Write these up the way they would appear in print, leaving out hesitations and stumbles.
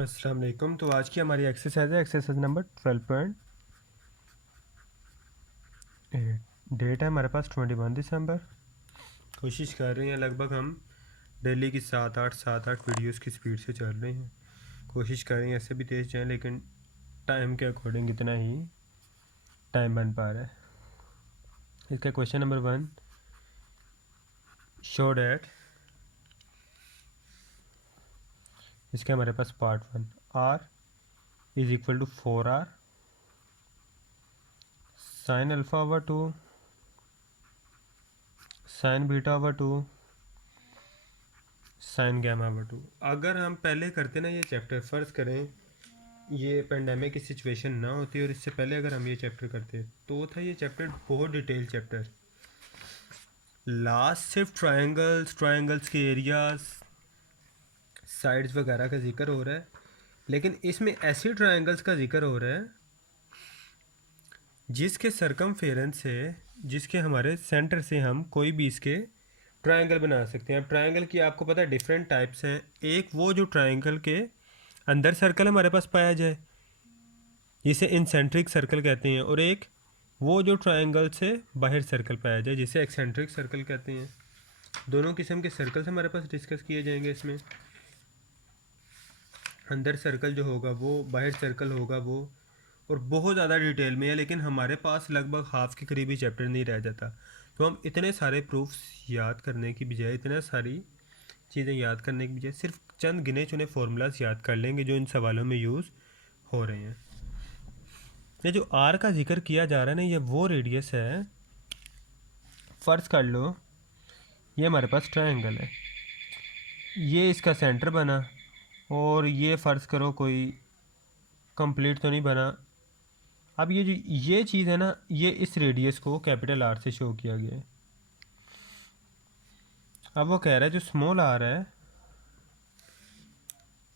अस्सलाम वालेकुम। तो आज की हमारी एक्सरसाइज है एक्सरसाइज नंबर 12.8। डेट है हमारे पास 21 दिसंबर। कोशिश कर रहे हैं लगभग हम डेली की 7-8 वीडियोस की स्पीड से चल रहे हैं। कोशिश कर रहे हैं ऐसे भी तेज़ जाएँ, लेकिन टाइम के अकॉर्डिंग इतना ही टाइम बन पा रहा है। इसका क्वेश्चन नंबर 1, शो डैट। इसके हमारे पास part 1, r is equal to 4r sine alpha over 2 sine beta over 2 sine gamma over 2। अगर हम पहले करते ना ये चैप्टर, फ़र्ज़ करें ये पेंडेमिक की सिचुएशन ना होती और इससे पहले अगर हम ये चैप्टर करते तो था ये चैप्टर बहुत डिटेल चैप्टर। लास्ट सिर्फ ट्रायंगल्स के एरियाज, साइड्स वगैरह का जिक्र हो रहा है, लेकिन इसमें ऐसे ट्रायंगल्स का जिक्र हो रहा है जिसके सरकमफेरेंस से, जिसके हमारे सेंटर से हम कोई भी इसके ट्रायंगल बना सकते हैं। अब ट्रायंगल की आपको पता है डिफरेंट टाइप्स हैं। एक वो जो ट्रायंगल के अंदर सर्कल हमारे पास पाया जाए, जिसे इंसेंट्रिक सर्कल कहते हैं, और एक वो जो ट्रायंगल से बाहर सर्कल पाया जाए, जिसे एक्सेंट्रिक सर्कल कहते हैं। दोनों किस्म के सर्कल्स हमारे पास डिस्कस किए जाएंगे इसमें। अंदर सर्कल जो होगा वो, बाहर सर्कल होगा वो, और बहुत ज़्यादा डिटेल में है, लेकिन हमारे पास लगभग हाफ के करीब ही चैप्टर नहीं रह जाता। तो हम इतने सारे प्रूफ्स याद करने की बजाय, इतने सारी चीज़ें याद करने की बजाय सिर्फ चंद गिने चुने फार्मूलाज याद कर लेंगे जो इन सवालों में यूज़ हो रहे हैं। ये जो आर का जिक्र किया जा रहा है ना, ये वो रेडियस है। फ़र्ज़ कर लो ये हमारे पास ट्रायंगल है, ये इसका सेंटर बना, और ये फ़र्ज़ करो कोई कंप्लीट तो नहीं बना। अब ये जो ये चीज़ है ना, ये इस रेडियस को कैपिटल आर से शो किया गया है। अब वो कह रहा है जो स्मॉल आर है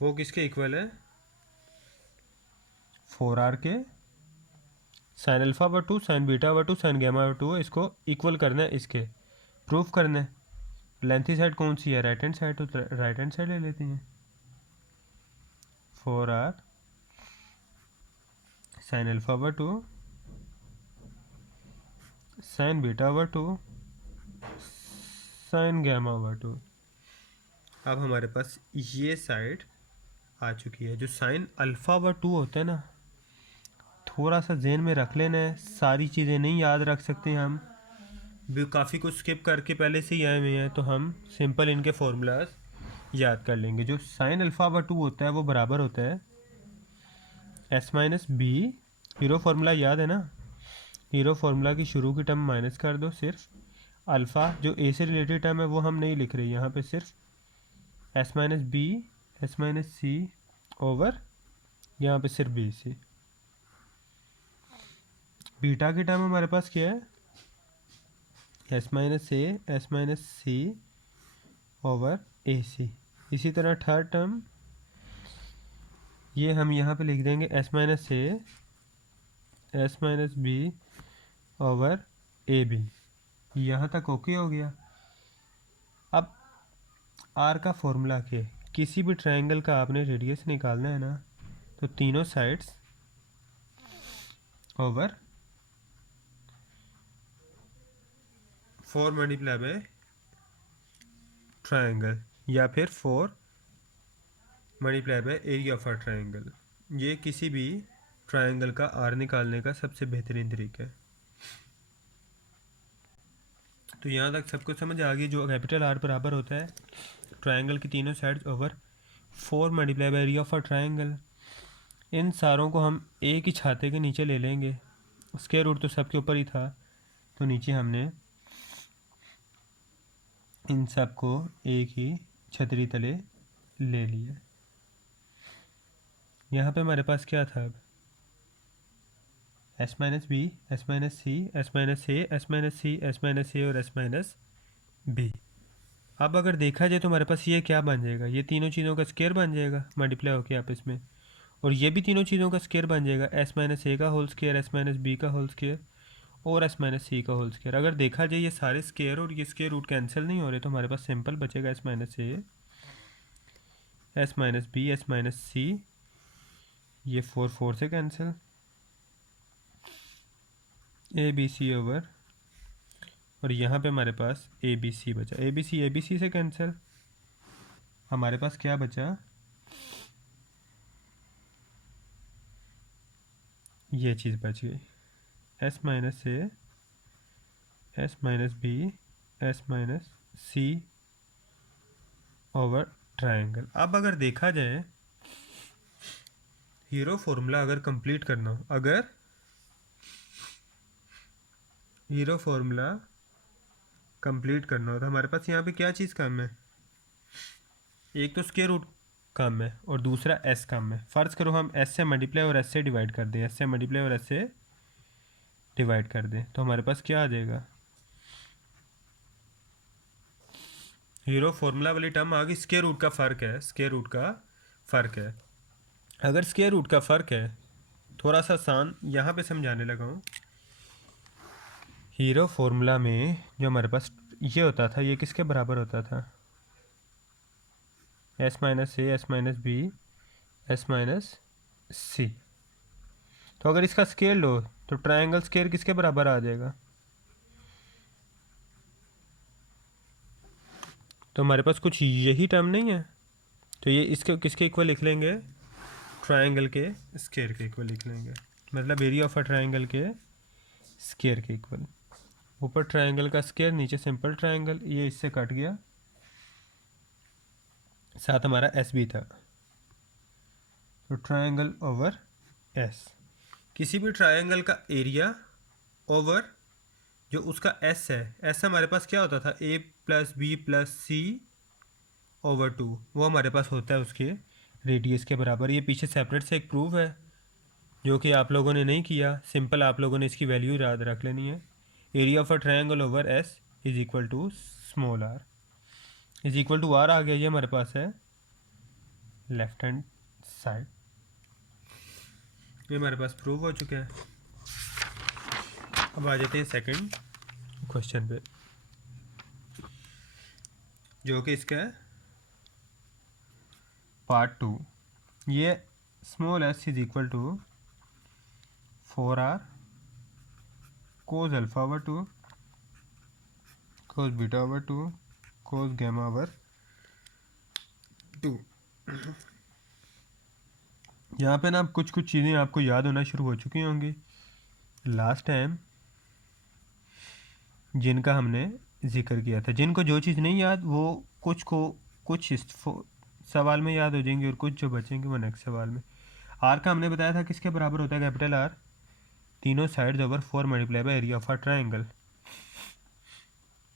वो किसके इक्वल है, 4r के sine alpha over 2 sine beta over 2 sine gamma over 2 है। इसको इक्वल करना है, इसके प्रूफ करना है। लेंथी साइड कौन सी है, राइट हैंड साइड, तो राइट हैंड साइड ले लेते हैं। 4r sine alpha over 2 sine beta over 2 sine gamma over 2। अब हमारे पास ये साइड आ चुकी है। जो साइन अल्फ़ा ओवर 2 होता है ना, थोड़ा सा जहन में रख लेना है। सारी चीज़ें नहीं याद रख सकते हम भी, काफ़ी कुछ स्किप करके पहले से ही आए हुए हैं, तो हम सिंपल इनके फॉर्मूलाज याद कर लेंगे। जो साइन अल्फ़ा ओवर 2 होता है वो बराबर होता है S minus b. Hero formula याद है ना, हीरो फार्मूला की शुरू की टर्म माइनस कर दो। सिर्फ अल्फ़ा जो ए से रिलेटेड टर्म है वो हम नहीं लिख रहे यहाँ पे, सिर्फ s minus b, s minus सी ओवर यहाँ पे सिर्फ बी सी। बीटा की टर्म हमारे पास क्या है, S minus A, S minus C over a c. इसी तरह थर्ड टर्म ये हम यहाँ पे लिख देंगे s minus A, S minus B over a b. यहाँ तक ओके हो गया। अब आर का फॉर्मूला क्या है, किसी भी ट्रायंगल का आपने रेडियस निकालना है ना, तो तीनों sides over 4 multiply bye triangle, या फिर 4 multiply by area of a triangle. ये किसी भी ट्रायंगल का आर निकालने का सबसे बेहतरीन तरीका है। तो यहाँ तक सबको समझ आ गई। जो कैपिटल आर बराबर होता है ट्रायंगल की तीनों sides over 4 multiply by area of a triangle. इन सारों को हम एक ही छाते के नीचे ले लेंगे। स्क्वायर रूट तो सबके ऊपर ही था, तो नीचे हमने इन सब को एक ही छतरी तले ले लिया। यहाँ पे हमारे पास क्या था, अब s minus b, s minus c, s minus A, S minus c, s minus a और एस माइनस बी। अब अगर देखा जाए तो हमारे पास ये क्या बन जाएगा, ये तीनों चीज़ों का स्क्वायर बन जाएगा मल्टीप्लाई होकर आपस में, और ये भी तीनों चीज़ों का स्क्वायर बन जाएगा, एस माइनस ए का whole square, s minus b का होल स्क्वायर और एस माइनस सी का होल स्क्वायर। अगर देखा जाए ये सारे स्क्वायर और ये स्क्वायर रूट कैंसिल नहीं हो रहे, तो हमारे पास सिंपल बचेगा एस माइनस ए, S minus b, s minus c ये 4 से cancel, a b c over, और यहाँ पे हमारे पास ए बी सी बचा, ए बी सी से कैंसिल, हमारे पास क्या बचा, ये चीज़ बच गई, एस माइनस ए, S minus b, s minus सी ओवर ट्रायंगल। अब अगर देखा जाए हीरो फॉर्मूला अगर कंप्लीट करना हो, अगर हीरो फॉर्मूला कंप्लीट करना हो तो हमारे पास यहाँ पे क्या चीज़ काम है, एक तो स्क्वायर रूट काम है और दूसरा एस काम है। फ़र्ज़ करो हम एस से मल्टीप्लाई और एस से डिवाइड कर दें, एस से मल्टीप्लाई और एस से डिवाइड कर दें, तो हमारे पास क्या आ जाएगा, हीरो फॉर्मूला वाली टर्म आ गई, स्क्वायर रूट का फ़र्क है, स्क्वायर रूट का फ़र्क है। अगर स्क्वायर रूट का फ़र्क है, थोड़ा सा आसान यहाँ पे समझाने लगा हूँ। हीरो फॉर्मूला में जो हमारे पास ये होता था, ये किसके बराबर होता था, एस माइनस ए, S minus b, s minus c. तो अगर इसका स्केल लो तो ट्रायंगल स्केल किसके बराबर आ जाएगा, तो हमारे पास कुछ यही टर्म नहीं है, तो ये इसके किसके इक्वल लिख लेंगे, ट्रायंगल के स्केयर के इक्वल लिख लेंगे, मतलब एरिया ऑफ अ ट्रायंगल के स्केयर के इक्वल। ऊपर ट्रायंगल का स्केयर, नीचे सिंपल ट्रायंगल, ये इससे कट गया, साथ हमारा एस भी था, तो ट्रायंगल ओवर एस, किसी भी ट्रायंगल का एरिया ओवर जो उसका एस है, एस हमारे पास क्या होता था, ए plus b plus c over 2, वो हमारे पास होता है उसके रेडियस के बराबर। ये पीछे सेपरेट से एक प्रूफ है जो कि आप लोगों ने नहीं किया, सिंपल आप लोगों ने इसकी वैल्यू याद रख लेनी है, area of a triangle over s is equal to small r, is equal to r आ गया, ये हमारे पास है लेफ्ट हैंड साइड, ये हमारे पास प्रूव हो चुका है। अब आ जाते हैं सेकंड क्वेश्चन पे, जो कि इसका है पार्ट 2। ये small s is equal to 4r cos alpha over 2 cos beta over 2 cos gamma over 2। यहाँ पे ना कुछ कुछ चीज़ें आपको याद होना शुरू हो चुकी होंगी, लास्ट टाइम जिनका हमने जिक्र किया था। जिनको जो चीज़ नहीं याद वो कुछ इस सवाल में याद हो जाएंगी और कुछ जो बचेंगे वो नेक्स्ट सवाल में। आर का हमने बताया था किसके बराबर होता है, कैपिटल आर, तीनों sides over 4 multiply by area of a triangle.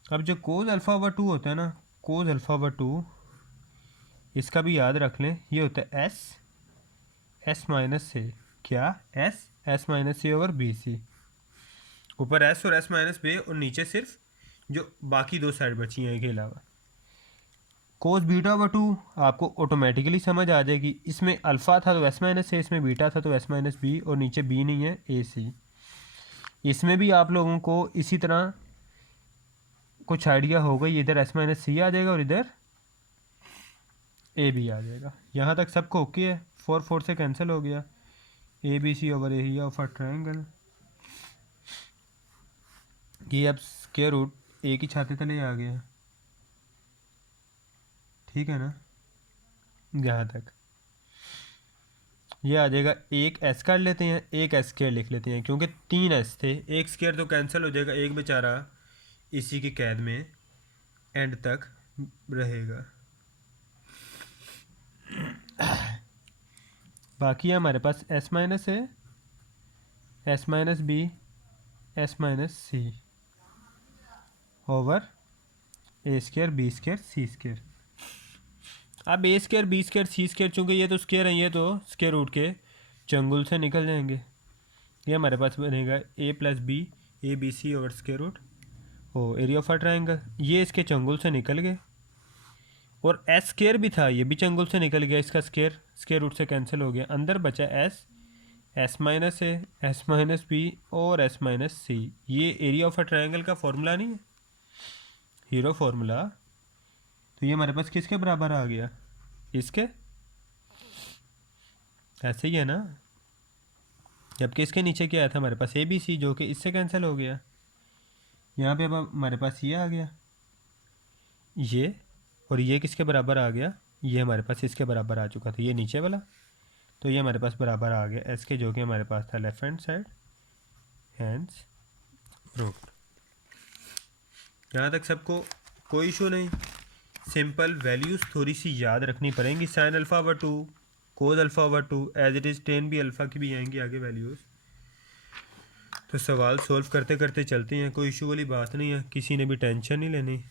अब जो कोस अल्फा ओवर 2 होता है ना, कोस अल्फा ओवर 2, इसका भी याद रख लें, ये होता है एस माइनस से, क्या एस माइनस सी ओवर बी सी, ऊपर एस और एस माइनस बी और नीचे सिर्फ जो बाकी दो साइड बची हैं के अलावा। कोस बीटा ओवर 2 आपको ऑटोमेटिकली समझ आ जाएगी, इसमें अल्फ़ा था तो एस माइनस ए, इसमें बीटा था तो एस माइनस बी, और नीचे बी नहीं है ए सी। इसमें भी आप लोगों को इसी तरह कुछ आइडिया होगा, इधर एस माइनस सी आ जाएगा और इधर ए बी आ जाएगा। यहाँ तक सबको ओके है, 4 से कैंसिल हो गया, a b c over area of a triangle. ये अब स्क्वायर रूट ए की छाती तले आ गया, ठीक है ना, यहाँ तक ये आ जाएगा। एक एस कर लेते हैं, एक एस स्क्वायर लिख लेते हैं, क्योंकि 3 एस थे, एक स्क्वायर तो कैंसिल हो जाएगा, एक बेचारा इसी की कैद में एंड तक रहेगा। बाकी है हमारे पास s minus A, S minus b, s minus C over a square b square c square. अब a square b square c square, चूँकि ये तो स्क्वायर हैं, ये तो स्क्वायर रूट के चंगुल से निकल जाएंगे, ये हमारे पास बनेगा a plus b, a b c over square root of area of a triangle. ये इसके चंगुल से निकल गए, और एस स्क्वायर भी था, ये भी चंगुल से निकल गया, इसका स्क्वायर रूट से कैंसिल हो गया, अंदर बचा एस माइनस ए, एस माइनस बी और एस माइनस सी। ये एरिया ऑफ अ ट्रायंगल का फॉर्मूला नहीं है, हीरो फॉर्मूला, तो ये हमारे पास किसके बराबर आ गया, इसके। ऐसे ही है ना, जबकि इसके नीचे क्या आया था हमारे पास ABC, जो कि इससे कैंसिल हो गया। यहाँ पे अब हमारे पास ये आ गया, ये, और ये किसके बराबर आ गया, ये हमारे पास इसके बराबर आ चुका था, ये नीचे वाला। तो ये हमारे पास बराबर आ गया एस के, जो कि हमारे पास था left hand side, hands proved. यहाँ तक सबको कोई इशू नहीं। सिंपल वैल्यूज़ थोड़ी सी याद रखनी पड़ेंगी, sine alpha over 2, cos alpha over 2, as it is tan भी अल्फ़ा की भी आएंगी आगे वैल्यूज़। तो सवाल सोल्व करते करते चलते हैं, कोई इशू वाली बात नहीं है, किसी ने भी टेंशन नहीं लेनी।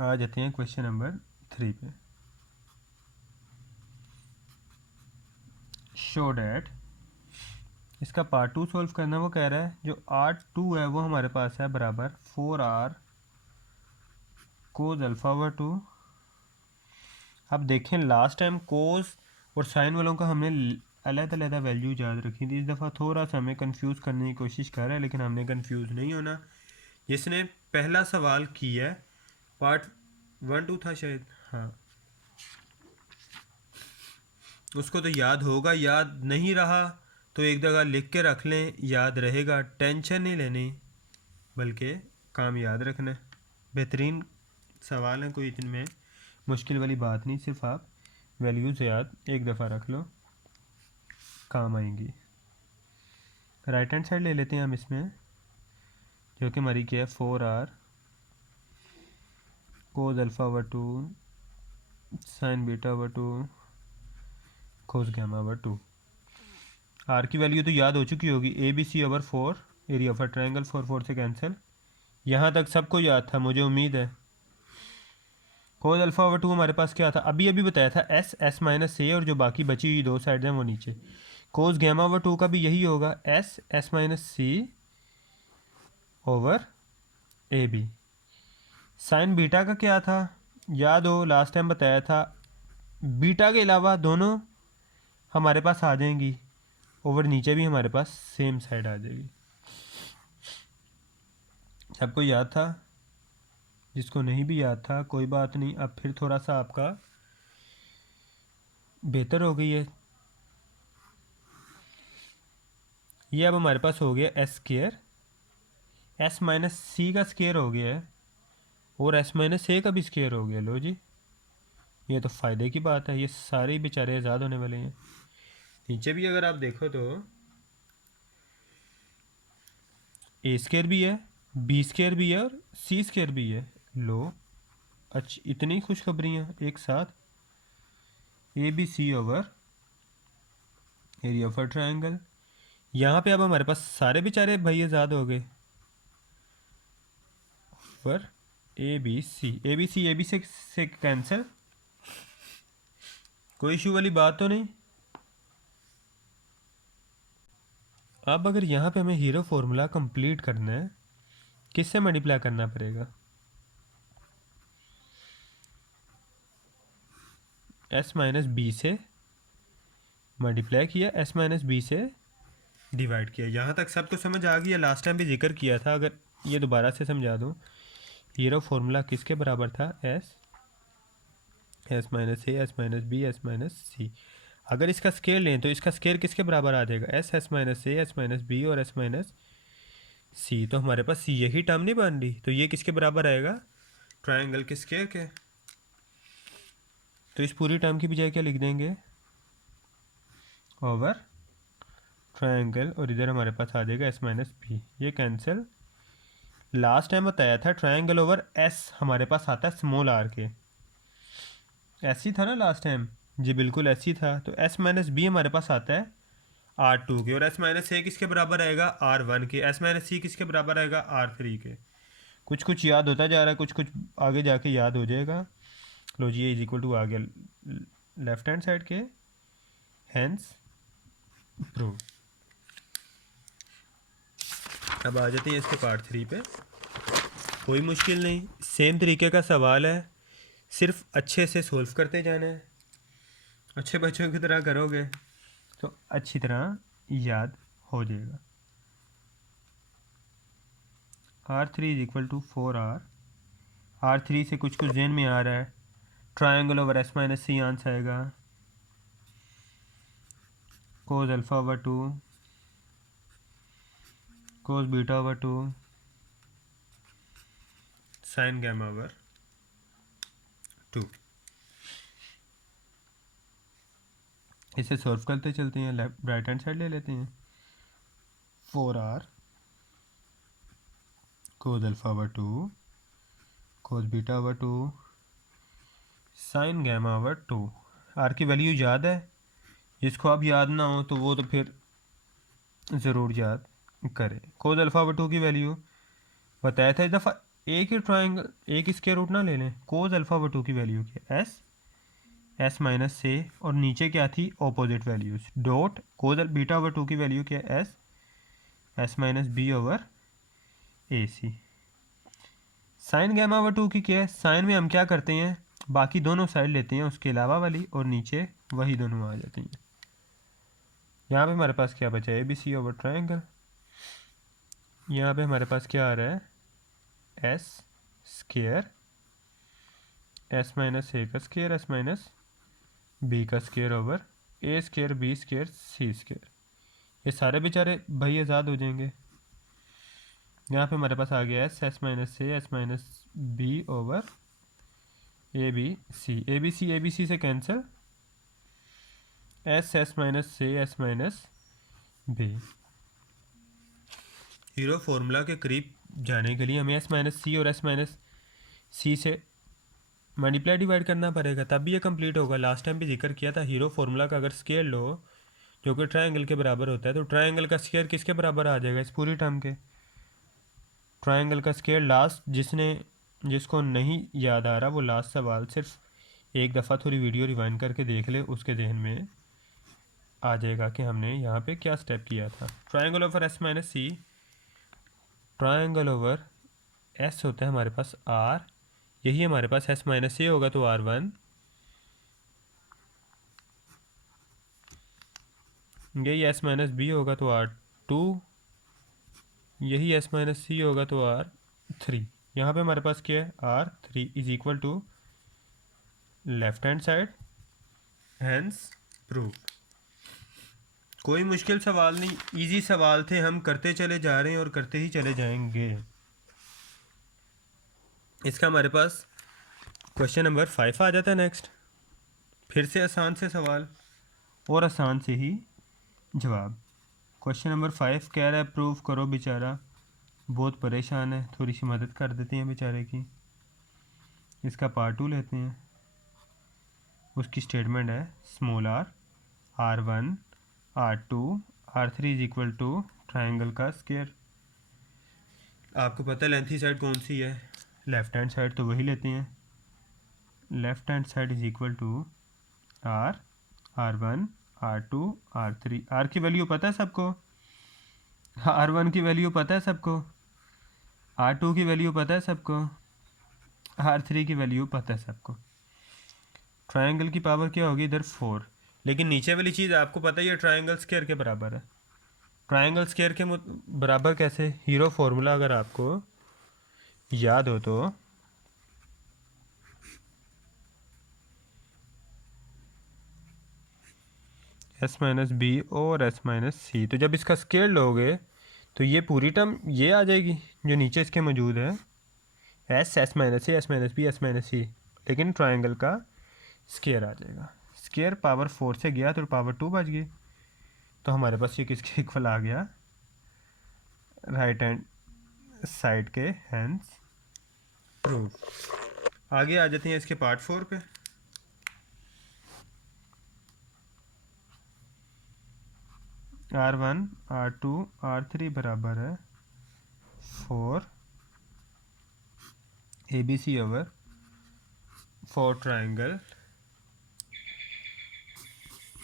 आ जाते हैं क्वेश्चन नंबर 3 पे। शो डैट, इसका पार्ट 2 सोल्व करना। वो कह रहा है जो R2 है वो हमारे पास है बराबर 4R कोस अल्फ़ा ओवर 2। अब देखें लास्ट टाइम कोस और साइन वालों का हमने अलग अलग वैल्यू याद रखी थी, इस दफ़ा थोड़ा सा हमें कंफ्यूज करने की कोशिश कर रहा है, लेकिन हमने कंफ्यूज नहीं होना। जिसने पहला सवाल किया है, पार्ट 1-2 था शायद, हाँ, उसको तो याद होगा, याद नहीं रहा तो एक जगह लिख के रख लें, याद रहेगा। टेंशन नहीं लेनी, बल्कि काम याद रखना है। बेहतरीन सवाल है, कोई इतने मुश्किल वाली बात नहीं, सिर्फ आप वैल्यूज़ याद एक दफ़ा रख लो, काम आएंगी। राइट हैंड साइड ले लेते हैं हम इसमें, जो कि हमारी क्या है 4R cos alpha over 2 sine beta over 2 cos gamma over 2। R की वैल्यू तो याद हो चुकी होगी, ABC over 4, area of a triangle, 4 से कैंसिल। यहाँ तक सबको याद था मुझे उम्मीद है। कोस अल्फ़ा ओवर 2 हमारे पास क्या था, अभी अभी बताया था, S माइनस ए, और जो बाकी बची हुई दो साइड हैं वो नीचे। कोस गैमा ओवर 2 का भी यही होगा, S माइनस सी ओवर AB। साइन बीटा का क्या था, याद हो लास्ट टाइम बताया था, बीटा के अलावा दोनों हमारे पास आ जाएंगी, ओवर नीचे भी हमारे पास सेम साइड आ जाएगी। सबको याद था, जिसको नहीं भी याद था कोई बात नहीं, अब फिर थोड़ा सा आपका बेहतर हो गई है। ये अब हमारे पास हो गया S square, S minus c का स्केयर हो गया है, और S माइनस ए का भी स्केयर हो गया। लो जी, ये तो फ़ायदे की बात है, ये सारे बेचारे आज़ाद होने वाले हैं। नीचे भी अगर आप देखो तो A स्केयर भी है, B स्केयर भी है, और C स्केयर भी है। लो, अच्छा, इतनी खुशखबरियाँ एक साथ। ABC over area of a triangle. यहाँ पे अब हमारे पास सारे बेचारे भाई आज़ाद हो गए, पर ABC से कैंसिल, कोई इशू वाली बात तो नहीं। अब अगर यहाँ पे हमें हीरो फॉर्मूला कंप्लीट करना है, किससे मल्टीप्लाई करना पड़ेगा, S माइनस बी से मल्टीप्लाई किया, S माइनस बी से डिवाइड किया। यहाँ तक सबको समझ आ गया, लास्ट टाइम भी जिक्र किया था, अगर ये दोबारा से समझा दूँ। हीरो फॉर्मूला किसके बराबर था, S minus a, S minus b, S minus c. अगर इसका स्केयर लें तो इसका स्केयर किसके बराबर आ जाएगा, S minus a, S minus b और S माइनस सी। तो हमारे पास यही टर्म नहीं बन रही, तो ये किसके बराबर आएगा, ट्रायंगल के स्केयर के। तो इस पूरी टर्म की बजाय क्या लिख देंगे, ओवर ट्रायंगल, और इधर हमारे पास आ जाएगा S माइनस बी, ये कैंसिल। लास्ट टाइम बताया था ट्रायंगल ओवर S हमारे पास आता है स्मॉल r के, ऐसी था ना लास्ट टाइम, जी बिल्कुल ऐसी था। तो S माइनस बी हमारे पास आता है R2 के, और S माइनस ए किसके बराबर आएगा, R1 के। S माइनस सी किसके बराबर आएगा, R3 के। कुछ कुछ याद होता जा रहा है, कुछ कुछ आगे जाके याद हो जाएगा। लो जी, ये इज इक्वल टू आ गया लेफ्ट हैंड साइड के, हैंस प्रूव। अब आ जाते हैं इसके पार्ट 3 पे। कोई मुश्किल नहीं, सेम तरीके का सवाल है, सिर्फ अच्छे से सोल्व करते जाना है। अच्छे बच्चों की तरह करोगे तो अच्छी तरह याद हो जाएगा। R3 is equal to 4R। R3 से कुछ कुछ जेन में आ रहा है, triangle over S minus c answer आएगा cos alpha over 2 cos beta over 2 sine gamma over 2। इसे सॉल्व करते चलते हैं, लेफ्ट राइट हैंड साइड ले लेते हैं। 4r cos alpha over 2 cos beta over 2 sine gamma over 2। R की value याद है? जिसको अब याद ना हो तो वो तो फिर ज़रूर याद करें। कोस अल्फा ओवर 2 की वैल्यू बताया था इस दफ़ा। एक ही ट्राइंगल एक स्क्वायर रूट ना ले लें। कोस अल्फा ओवर 2 की वैल्यू क्या? एस माइनस से, और नीचे क्या थी? Opposite values dot. कोस बीटा ओवर 2 की वैल्यू क्या? S minus B over a C. Sign gamma over 2 की क्या है? साइन में हम क्या करते हैं, बाकी दोनों साइड लेते हैं उसके अलावा वाली, और नीचे वही दोनों आ जाती हैं। यहाँ पे हमारे पास क्या बचा है? A b c over triangle. यहाँ पे हमारे पास क्या आ रहा है? S square s minus a का स्क्वायर एस माइनस बी का square over a square b square c square. ये सारे बेचारे भाई आज़ाद हो जाएंगे। यहाँ पे हमारे पास आ गया S minus A S minus B over a b c से cancel. S minus A S minus b. Hero formula के करीब जाने के लिए हमें एस माइनस सी और एस माइनस सी से मल्टीप्लाई डिवाइड करना पड़ेगा, तब भी ये कंप्लीट होगा। लास्ट टाइम भी जिक्र किया था, हीरो फार्मूला का अगर स्केयर लो जो कि ट्रायंगल के बराबर होता है, तो ट्रायंगल का स्केयर किसके बराबर आ जाएगा? इस पूरी टर्म के। ट्रायंगल का स्केयर लास्ट जिसको नहीं याद आ रहा वो लास्ट सवाल सिर्फ एक दफ़ा थोड़ी वीडियो रिवाइंड करके देख ले, उसके जहन में आ जाएगा कि हमने यहाँ पे क्या स्टेप किया था। ट्रायंगल ओवर एस माइनस सी, ट्रायंगल ओवर एस होता है हमारे पास आर, यही हमारे पास एस माइनस सी होगा तो R1, यही एस माइनस बी होगा तो R2, यही एस माइनस सी होगा तो R3। यहाँ पे हमारे पास क्या है? R3 is equal to left hand side, hence prove. कोई मुश्किल सवाल नहीं, इजी सवाल थे, हम करते चले जा रहे हैं और करते ही चले जाएंगे। इसका हमारे पास क्वेश्चन नंबर 5 आ जाता है नेक्स्ट। फिर से आसान से सवाल और आसान से ही जवाब। क्वेश्चन नंबर 5 कह रहा है प्रूव करो। बेचारा बहुत परेशान है, थोड़ी सी मदद कर देते हैं बेचारे की। इसका पार्ट 2 लेते हैं। उसकी स्टेटमेंट है small R1 R2 R3 is equal to triangle का स्क्वायर। आपको पता है लेंथी साइड कौन सी है? लेफ्ट हैंड साइड, तो वही लेते हैं। Left hand side is equal to R1 R2 R3। R की वैल्यू पता है सबको? R1 की वैल्यू पता है सबको? R2 की वैल्यू पता है सबको? R3 की वैल्यू पता है सबको? ट्रायंगल की पावर क्या होगी इधर? 4। लेकिन नीचे वाली चीज़ आपको पता ही है, ट्रायंगल स्क्वायर के बराबर है। ट्रायंगल स्क्वायर के बराबर कैसे? हीरो फार्मूला अगर आपको याद हो तो एस माइनस बी और एस माइनस सी, तो जब इसका स्क्वायर लोगे तो ये पूरी टर्म ये आ जाएगी जो नीचे इसके मौजूद है, S minus c s minus b s minus c, लेकिन ट्रायंगल का स्क्वायर आ जाएगा। स्क्वायर पावर 4 से गया तो पावर 2 बच गई, तो हमारे पास ये किसके इक्वल आ गया? राइट हैंड साइड के, हैंस प्रूव। आगे आ जाते हैं इसके पार्ट 4 पे। R1 R2 R3 बराबर है 4 ABC ओवर 4 ट्राइंगल।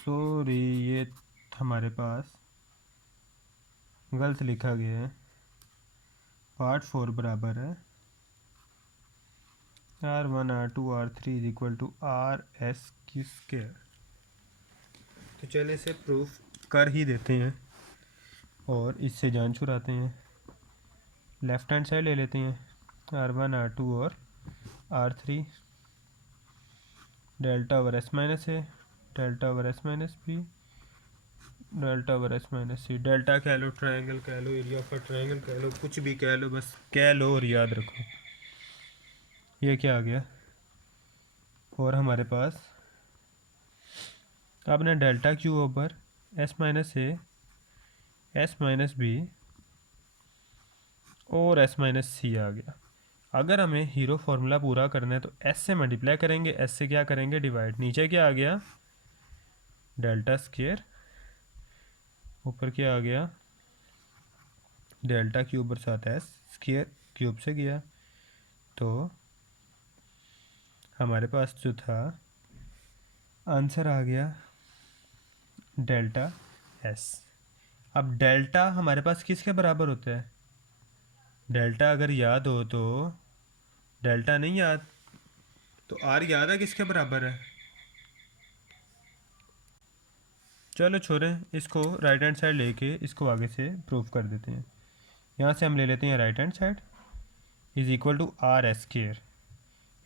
सॉरी, ये हमारे पास गलत लिखा गया है। पार्ट 4 बराबर है R1 R2 R3 is equal to RS की स्क्वायर। तो चलिए इसे प्रूफ कर ही देते हैं और इससे जान छुड़ाते हैं। लेफ्ट हैंड साइड ले लेते हैं R1 R2 और R3। Delta over S minus a, delta over S minus b, delta over S minus c. Delta कह लो, ट्रायंगल कह लो, एरिया ऑफ अ ट्रायंगल कह लो, कुछ भी कह लो, बस कह लो और याद रखो। ये क्या आ गया, और हमारे पास अब ना delta q over S minus ए, एस माइनस बी और एस माइनस सी आ गया। अगर हमें हीरो फार्मूला पूरा करना है तो एस से मल्टीप्लाई करेंगे, एस से क्या करेंगे, डिवाइड। नीचे क्या आ गया, डेल्टा स्क्वायर, ऊपर क्या आ गया, डेल्टा क्यूब और साथ एस स्क्वायर, क्यूब से गया, तो हमारे पास जो था आंसर आ गया डेल्टा एस। अब डेल्टा हमारे पास किसके बराबर होता है, डेल्टा अगर याद हो तो, डेल्टा नहीं याद तो आर याद है किसके बराबर है। चलो छोड़ें इसको, राइट हैंड साइड लेके इसको आगे से प्रूफ कर देते हैं। यहाँ से हम ले लेते हैं right hand side, is equal to r s square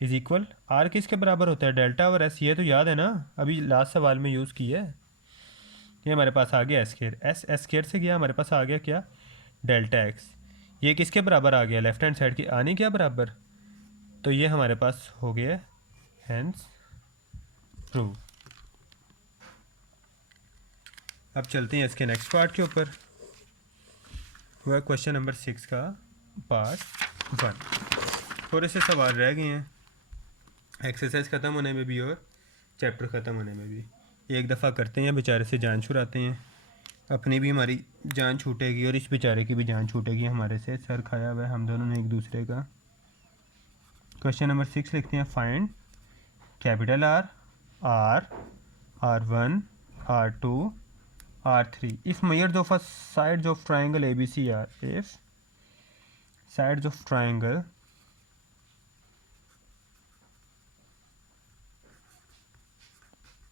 is equal, r किसके बराबर होता है, डेल्टा और एस। ये तो याद है ना, अभी लास्ट सवाल में यूज़ किया है। ये हमारे पास आ गया एस स्क्वायर, एस स्क्वायर से गया, हमारे पास आ गया क्या, डेल्टा एक्स। ये किसके बराबर आ गया, लेफ्ट हैंड साइड की आने क्या बराबर, तो ये हमारे पास हो गया हैंस प्रूव। अब चलते हैं इसके नेक्स्ट पार्ट के ऊपर, वह क्वेश्चन नंबर 6 का पार्ट 1। थोड़े से सवाल रह गए हैं एक्सरसाइज ख़त्म होने में भी और चैप्टर ख़त्म होने में भी। एक दफ़ा करते हैं, बेचारे से जान छुड़ाते हैं, अपनी भी हमारी जान छूटेगी और इस बेचारे की भी जान छूटेगी हमारे से। सर खाया हुआ है हम दोनों ने एक दूसरे का। क्वेश्चन नंबर 6 लिखते हैं, find capital r, r, R1, R2, R3 if measures of a sides of triangle ABC are, if sides of triangle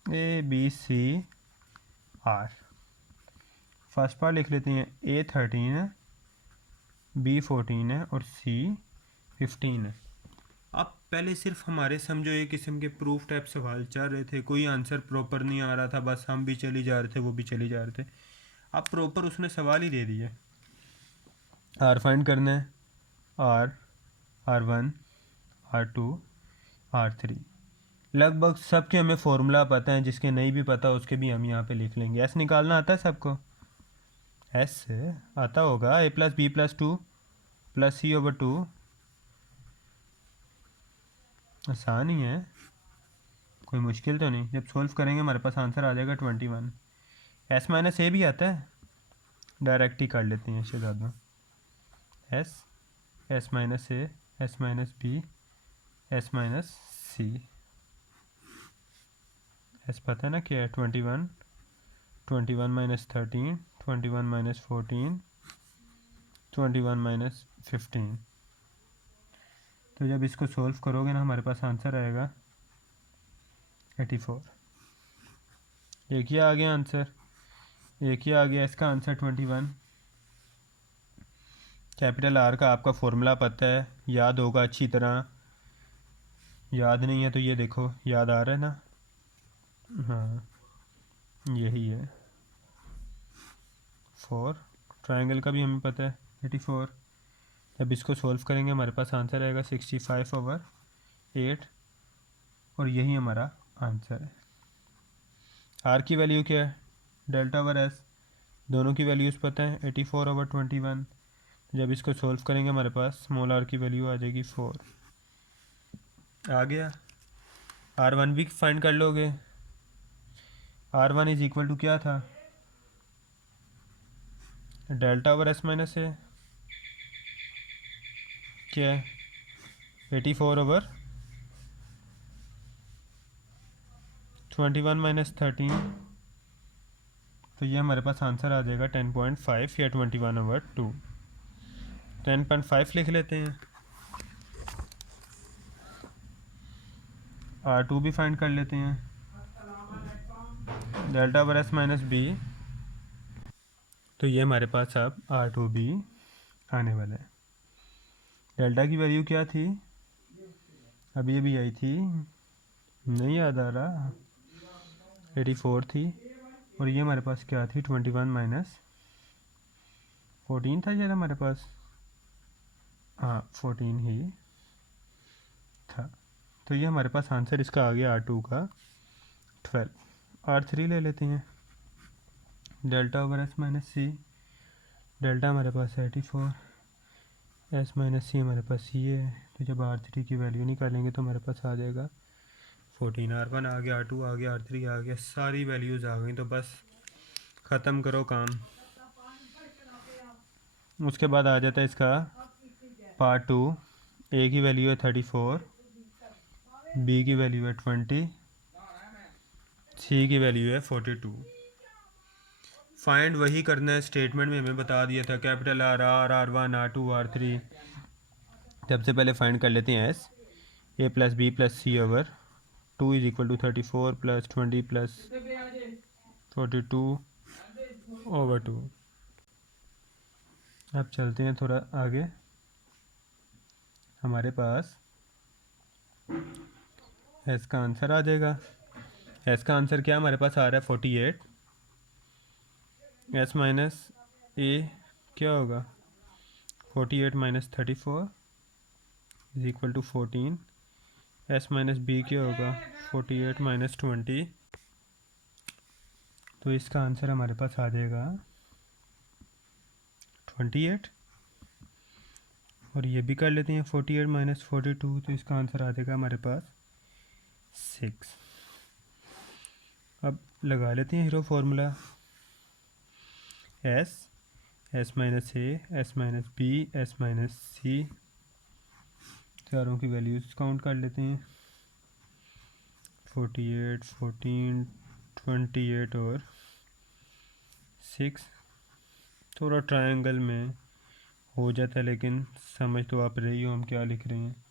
ABC are, first part लिख लेते हैं, A13 है, B14 है और C15 है। अब पहले सिर्फ हमारे समझो एक किस्म के प्रूफ टाइप सवाल चल रहे थे, कोई आंसर प्रॉपर नहीं आ रहा था, बस हम भी चली जा रहे थे वो भी चली जा रहे थे। अब प्रॉपर उसने सवाल ही दे दिया, आर फाइंड करना है, आर, R1, R2, R3। लगभग सबके हमें फॉर्मूला पता है, जिसके नहीं भी पता उसके भी हम यहाँ पे लिख लेंगे। एस निकालना आता है सबको, एस से आता होगा A+B+2 + C/2, आसान ही है, कोई मुश्किल तो नहीं। जब सॉल्व करेंगे हमारे पास आंसर आ जाएगा 21। एस माइनस ए भी आता है, डायरेक्ट ही कर लेते हैं इससे ज़्यादा, एस, एस माइनस ए, S minus b, s minus c. S पता है ना क्या है, 21, 21 - 13, 21 - 14, 21 - 15। तो जब इसको सॉल्व करोगे ना हमारे पास आंसर आएगा 84। एक ही आ गया आंसर, एक ही आ गया इसका आंसर 21। कैपिटल आर का आपका फॉर्मूला पता है, याद होगा अच्छी तरह, याद नहीं है तो ये देखो याद आ रहा है ना, हाँ यही है। 4, ट्रायंगल का भी हमें पता है 84। जब इसको सॉल्व करेंगे हमारे पास आंसर आएगा 65/8 और यही हमारा आंसर है। आर की वैल्यू क्या है, डेल्टा ओवर एस, दोनों की वैल्यूज़ पता है 84/21। जब इसको सॉल्व करेंगे हमारे पास स्मॉल आर की वैल्यू आ जाएगी 4। आ गया, R1 भी फाइंड कर लोगे। R1 इज इक्वल टू क्या था, डेल्टा ओवर एस माइनस ए, क्या है 84/21 - 13, तो ये हमारे पास आंसर आ जाएगा 10.5 या 21/2। 10.5 लिख लेते हैं। R2 भी फाइंड कर लेते हैं, delta over S minus b, तो ये हमारे पास अब R2 भी आने वाला है। डेल्टा की वैल्यू क्या थी, अभी अभी आई थी नहीं याद आ रहा, 84 थी और ये हमारे पास क्या थी, 21 माइनस 14 था शायद हमारे पास, हाँ 14 ही था। तो ये हमारे पास आंसर इसका आ गया R2 का 12। R3 ले लेते हैं, delta over S minus c, delta हमारे पास 84, S माइनस सी हमारे पास ये है। तो जब R3 की वैल्यू निकालेंगे तो हमारे पास आ जाएगा 14। R1 आ गया, R2 आ गया, R3 आ गया, सारी वैल्यूज़ आ गई। तो बस ख़त्म करो काम। उसके बाद आ जाता है इसका पार्ट 2। ए की वैल्यू है 34, बी की वैल्यू है 20, सी की वैल्यू है 42। फाइंड वही करना है, स्टेटमेंट में हमें बता दिया था, capital R, R1, R2, R3। सबसे पहले फाइंड कर लेते हैं s, a plus b plus c over 2 is equal to 34 plus 20 plus 42 over 2। अब चलते हैं थोड़ा आगे। हमारे पास एस का आंसर आ जाएगा। एस का आंसर क्या हमारे पास आ रहा है 48। एस माइनस ए क्या होगा, 48 minus 34 is equal to 14। S minus b क्या होगा, 48 माइनस 20। तो इसका आंसर हमारे पास आ जाएगा 28। और ये भी कर लेते हैं 48 माइनस 42, तो इसका आंसर आ जाएगा हमारे पास 6। अब लगा लेते हैं hero formula, s, S minus ए, S minus b, s minus c, चारों की वैल्यूज़ काउंट कर लेते हैं। 48, 14, 28 और 6। थोड़ा ट्रायंगल में हो जाता है, लेकिन समझ तो आप रही हो हम क्या लिख रहे हैं।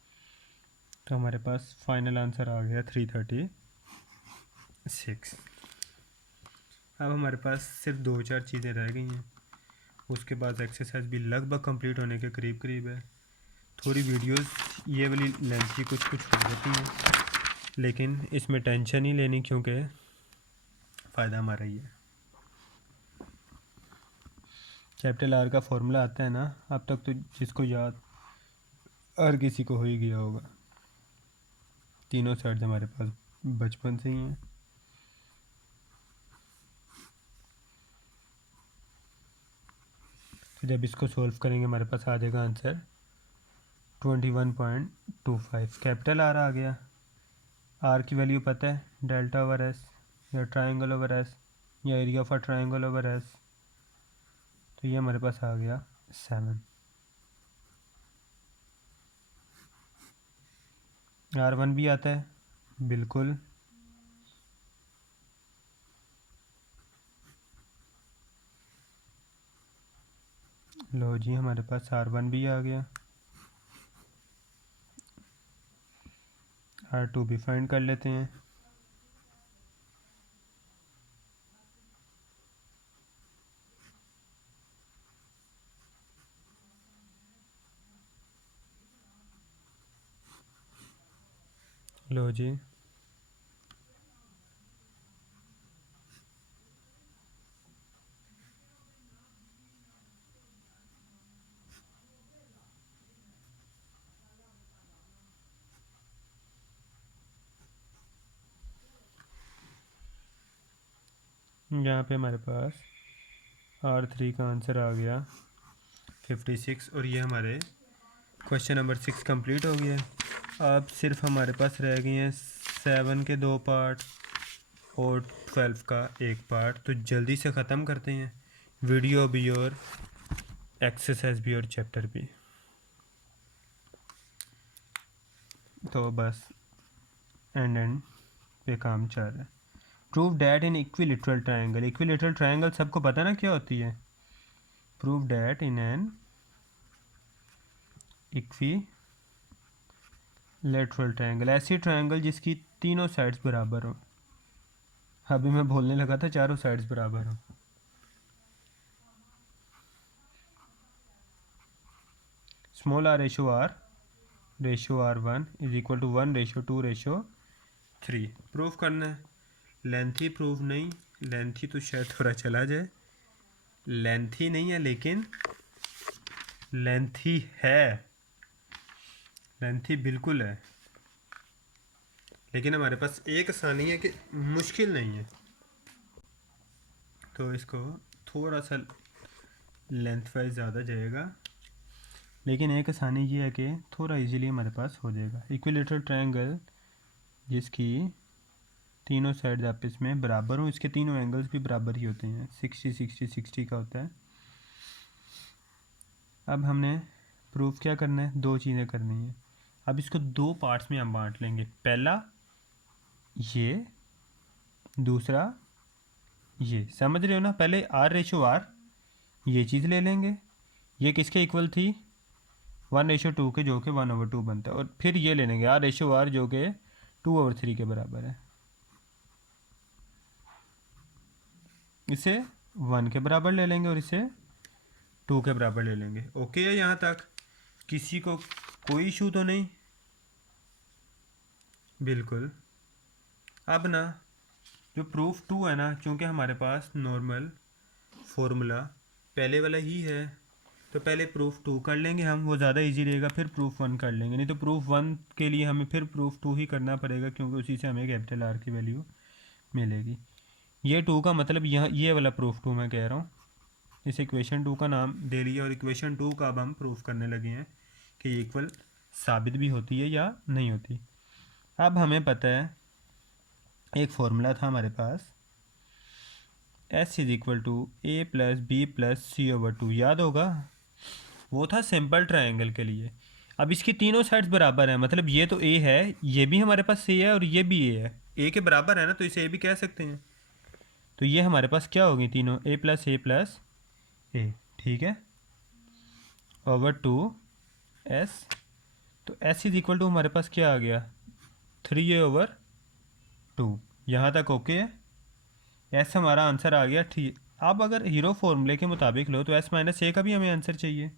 तो हमारे पास फाइनल आंसर आ गया 336। अब हमारे पास सिर्फ 2-4 चीज़ें रह गई हैं, उसके बाद एक्सरसाइज भी लगभग कंप्लीट होने के करीब करीब है। थोड़ी वीडियोस ये वाली लेंथ की कुछ कुछ हो जाती हैं, लेकिन इसमें टेंशन ही लेनी, क्योंकि फ़ायदा हमारा ही है। कैपिटल आर का फॉर्मूला आता है ना, अब तक तो जिसको याद हर किसी को हो ही गया होगा। तीनों साइड्स हमारे पास बचपन से ही हैं। तो जब इसको सॉल्व करेंगे हमारे पास आ जाएगा आंसर 21.25। कैपिटल आर आ गया, आर की वैल्यू पता है, डेल्टा ओवर एस या ट्राइंगल ओवर एस या area for triangle over S. तो ये हमारे पास आ गया 7। R1 भी आता है बिल्कुल, लो जी हमारे पास R1 भी आ गया। R2 भी फाइंड कर लेते हैं। लो जी यहाँ पे हमारे पास R3 का आंसर आ गया 56। और ये हमारे क्वेश्चन नंबर 6 कंप्लीट हो गया है। अब सिर्फ हमारे पास रह गए हैं 7 के 2 पार्ट और 12 का 1 पार्ट। तो जल्दी से ख़त्म करते हैं, वीडियो भी और एक्सरसाइज भी और चैप्टर भी। तो बस एंड पे काम चल रहा है। Prove that in equilateral triangle, equilateral triangle सबको पता ना क्या होती है। Prove that in an equilateral triangle, ऐसी ट्रायंगल जिसकी तीनों साइड्स बराबर हो। अभी मैं बोलने लगा था चारों साइड्स बराबर हो। Small r ratio r, ratio R1 is equal to 1 ratio 2 ratio 3 proof करना है। लेंथी प्रूफ नहीं, लेंथी तो शायद थोड़ा चला जाए, लेंथी नहीं है लेकिन लेंथी है, लेंथी बिल्कुल है, लेकिन हमारे पास एक आसानी है कि मुश्किल नहीं है। तो इसको थोड़ा सा लेंथ वाइज ज़्यादा जाएगा, लेकिन एक आसानी ये है कि थोड़ा इजीली हमारे पास हो जाएगा। इक्विलेटरल ट्रायंगल जिसकी तीनों साइड आपस में बराबर हों, इसके तीनों एंगल्स भी बराबर ही होते हैं, 60 60 60 का होता है। अब हमने प्रूफ क्या करना है, दो चीज़ें करनी है। अब इसको दो पार्ट्स में हम बांट लेंगे, पहला ये, दूसरा ये, समझ रहे हो ना। पहले R/R ये चीज़ ले लेंगे, ये किसके इक्वल थी, 1/2 के, जो कि 1/2 बनता है। और फिर ये ले लेंगे R/R जो कि 2/3 के बराबर है, इसे 1 के बराबर ले लेंगे और इसे 2 के बराबर ले लेंगे। ओके है यहाँ तक, किसी को कोई इशू तो नहीं? बिल्कुल। अब ना जो प्रूफ 2 है ना, चूँकि हमारे पास नॉर्मल फॉर्मूला पहले वाला ही है, तो पहले प्रूफ 2 कर लेंगे हम, वो ज़्यादा इजी रहेगा। फिर प्रूफ 1 कर लेंगे, नहीं तो प्रूफ 1 के लिए हमें फिर प्रूफ 2 ही करना पड़ेगा, क्योंकि उसी से हमें कैपिटल R की वैल्यू मिलेगी। ये 2 का मतलब यहाँ ये वाला प्रूफ 2 मैं कह रहा हूँ, इस इक्वेशन 2 का नाम दे लिया, और इक्वेशन 2 का अब हम प्रूफ करने लगे हैं कि इक्वल साबित भी होती है या नहीं होती। अब हमें पता है एक फॉर्मूला था हमारे पास, S = A+B+C/2, याद होगा, वो था सिंपल ट्रायंगल के लिए। अब इसकी तीनों साइड्स बराबर हैं, मतलब ये तो A है, ये भी हमारे पास A है और ये भी A है, A के बराबर है ना, तो इसे A भी कह सकते हैं। तो ये हमारे पास क्या होगी, तीनों A+A+A, ठीक है, ओवर 2S। तो S = हमारे पास क्या आ गया, 3A/2। यहाँ तक ओके है, S हमारा आंसर आ गया, ठीक। अब अगर हीरो फॉर्मूले के मुताबिक लो तो S-A का भी हमें आंसर चाहिए,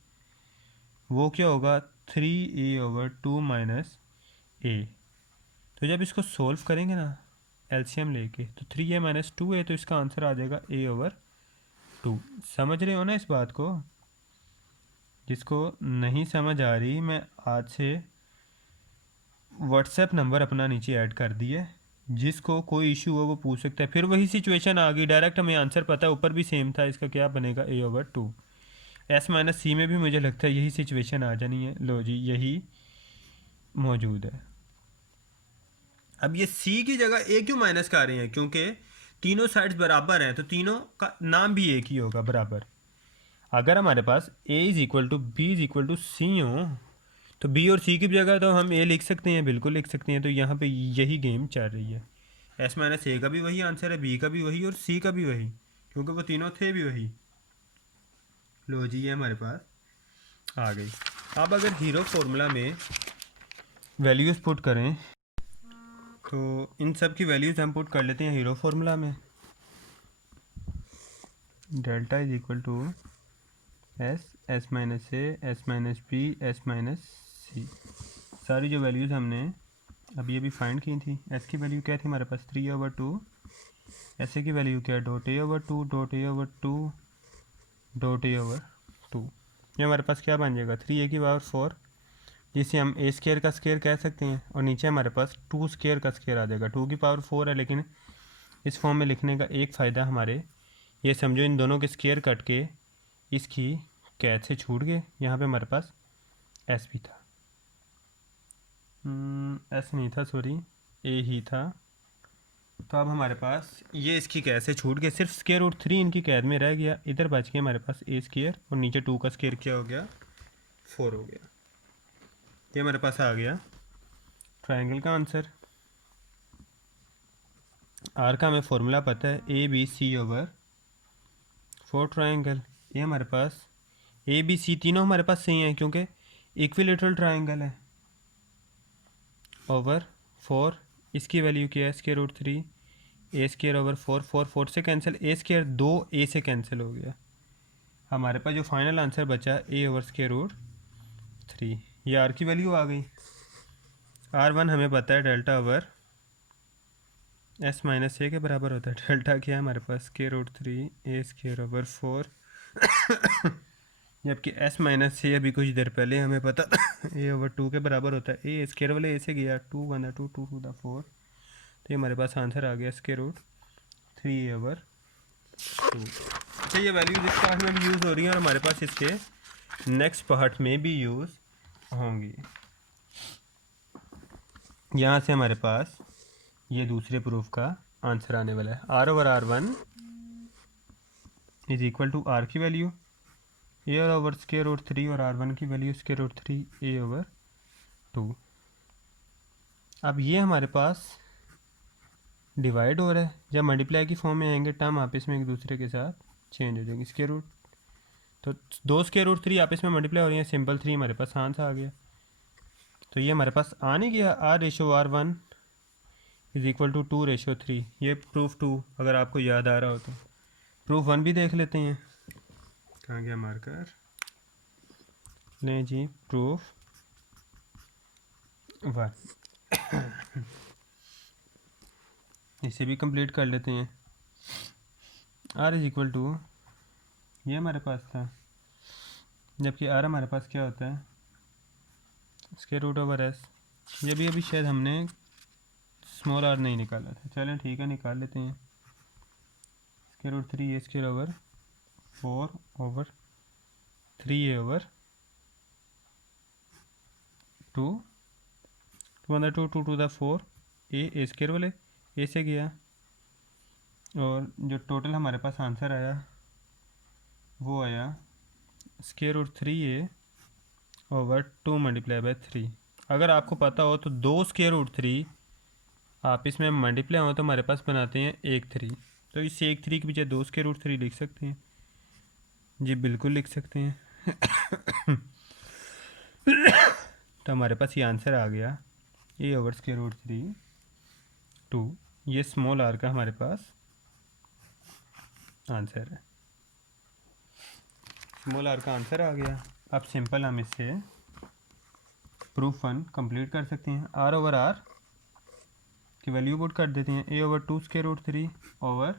वो क्या होगा, 3A/2 - A। तो जब इसको सोल्व करेंगे ना एलसीएम लेके, तो 3A - 2A, तो इसका आंसर आ जाएगा A/2। समझ रहे हो ना इस बात को? जिसको नहीं समझ आ रही, मैं आज से व्हाट्सएप नंबर अपना नीचे ऐड कर दिए, जिसको कोई इशू हो वो पूछ सकता है। फिर वही सिचुएशन आ गई, डायरेक्ट हमें आंसर पता है, ऊपर भी सेम था, इसका क्या बनेगा, A/2। S-C में भी मुझे लगता है यही सिचुएशन आ जानी है। लो जी, यही मौजूद है। अब ये C की जगह A क्यों माइनस कर रहे हैं, क्योंकि तीनों साइड्स बराबर हैं, तो तीनों का नाम भी एक ही होगा, बराबर। अगर हमारे पास A = B = C हो, तो B और C की जगह तो हम A लिख सकते हैं, बिल्कुल लिख सकते हैं। तो यहाँ पे यही गेम चल रही है, S-A का भी वही आंसर है, B का भी वही और C का भी वही, क्योंकि वो तीनों थे भी वही। लो जी, ये हमारे पास आ गई। अब अगर हीरो फॉर्मूला में वैल्यूज़ पुट करें, तो इन सब की वैल्यूज़ हम पुट कर लेते हैं हीरो फार्मूला में। Delta = S, S-A, S-B, S-C, सारी जो वैल्यूज़ हमने अभी अभी फाइंड की थी। S की वैल्यू क्या थी हमारे पास, 3/2। S की वैल्यू क्या है, .A/2, .A/2, .A/2। ये हमारे पास क्या बन जाएगा, 3A⁴, जिसे हम A² का स्क्वायर कह सकते हैं, और नीचे हमारे पास 2² का स्क्वायर आ जाएगा। 2⁴ है, लेकिन इस फॉर्म में लिखने का एक फ़ायदा हमारे, ये समझो इन दोनों के स्क्वायर कट के इसकी कैद से छूट गए। यहाँ पे हमारे पास S भी था, S नहीं था, सॉरी, A ही था। तो अब हमारे पास ये इसकी कैद से छूट गए, सिर्फ √3 इनकी कैद में रह गया, इधर बच गया हमारे पास A² और नीचे 2 का स्क्वायर क्या हो गया, 4 हो गया। ये हमारे पास आ गया ट्रायंगल का आंसर। R का हमें फॉर्मूला पता है, ABC/4 ट्रायंगल। ये हमारे पास ABC तीनों हमारे पास सही हैं, क्योंकि इक्विलेटरल ट्रायंगल है, ओवर 4। इसकी वैल्यू क्या है, √3, A²/4, 4 से कैंसिल, A² 2A से कैंसिल हो गया। हमारे पास जो फाइनल आंसर बचा A/√3। ये R की वैल्यू आ गई। R1 हमें पता है, डेल्टा ओवर एस माइनस ए के बराबर होता है। डेल्टा क्या है हमारे पास, square root 3 a square over 4, जबकि एस माइनस से अभी कुछ देर पहले हमें पता ए ओवर 2 के बराबर होता है। ए स्क्वायर वाले ए से गया 2 वन 2 2 टू द 4, तो ये हमारे पास आंसर आ गया स्क्वायर रूट 3 ए ओवर 2। अच्छा, ये वैल्यूज इस पार्ट में भी यूज़ हो रही हैं और हमारे पास इसके नेक्स्ट पार्ट में भी यूज़ होंगी। यहाँ से हमारे पास ये दूसरे प्रूफ का आंसर आने वाला है। R over r one is equal to r की value a over square root 3 और आर वन की value square root 3 a over 2। अब ये हमारे पास डिवाइड हो रहा है, जब मल्टीप्लाई की फॉर्म में आएंगे टर्म आपस में एक दूसरे के साथ चेंज हो जाएंगे। स्क्वायर रूट तो 2 स्क्वायर रूट 3 आपस में मल्टीप्लाई हो रही है, सिंपल 3 हमारे पास आंसर आ गया। तो ये हमारे पास आ नहीं गया, r ratio r one is equal to 2 ratio 3। ये प्रूफ 2 अगर आपको याद आ रहा हो तो। प्रूफ 1 भी देख लेते हैं, कहाँ गया मार्कर, लें जी प्रूफ 1 इसे भी कंप्लीट कर लेते हैं। आर इज इक्वल टू, ये हमारे पास था, जबकि आर हमारे पास क्या होता है, स्क्वायर रूट ओवर एस। ये भी अभी शायद हमने स्मॉल आर नहीं निकाला था, चलें ठीक है निकाल लेते हैं। Square root 3 a square over 4 over 3 a over 2 2 2 to the 4 a square वाले ए से गया, और जो टोटल हमारे पास आंसर आया वो आया square root 3 a over 2 multiply by 3। अगर आपको पता हो तो 2 स्क्वायर रूट 3 आप इसमें मल्टीप्लाई हो तो हमारे पास बनाते हैं 1 3, तो इस 1 3 के पीछे 2 स्क्वायर रूट 3 लिख सकते हैं जी, बिल्कुल लिख सकते हैं। तो हमारे पास ये आंसर आ गया ए ओवर स्क्वायर रूट 3 2। ये स्मॉल आर का हमारे पास आंसर है, स्मॉल आर का आंसर आ गया। अब सिंपल हम इससे प्रूफ 1 कंप्लीट कर सकते हैं। आर ओवर आर की वैल्यू पुट कर देते हैं, ए ओवर 2 स्क्वायर रूट 3 ओवर